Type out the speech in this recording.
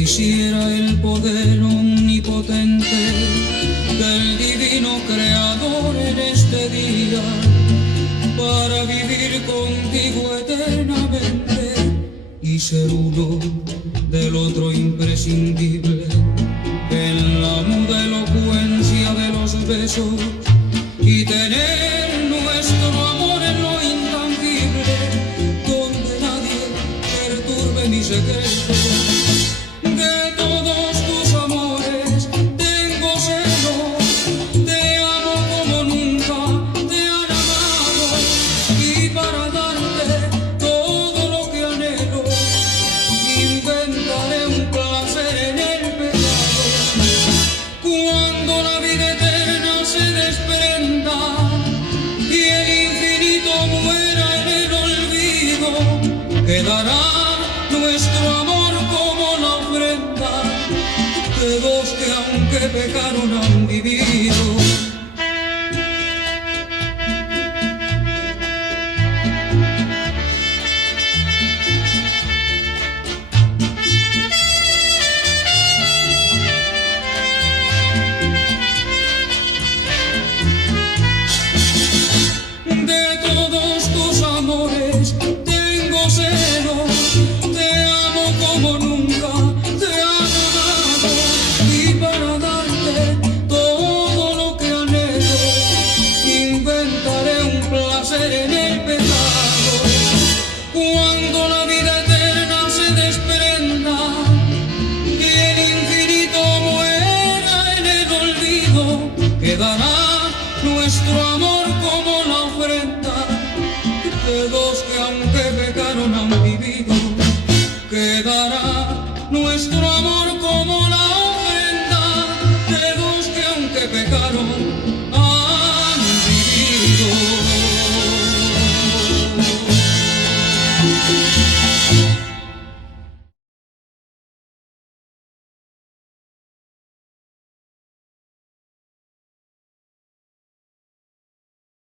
quisiera el poder omnipotente del divino creador en este día para vivir contigo eternamente y ser uno del otro imprescindible en la muda elocuencia de los besos y tener nuestro amor en lo intangible donde nadie perturbe mi secreto. De todos tus amores tengo celos, te amo como nunca te han amado y para darte todo lo que anhelo inventaré un placer en el pecado. Cuando la vida eterna se desprenda y el infinito muera en el olvido, quedará nuestro amor como la ofrenda de dos que aunque pecaron han vivido. De todos tus amores tengo celos, te amo como nunca te han amado y para darte todo lo que anhelo inventaré un placer en el pecado. Cuando la vida eterna se desprenda y el infinito muera en el olvido, quedará nuestro amor como la ofrenda de dos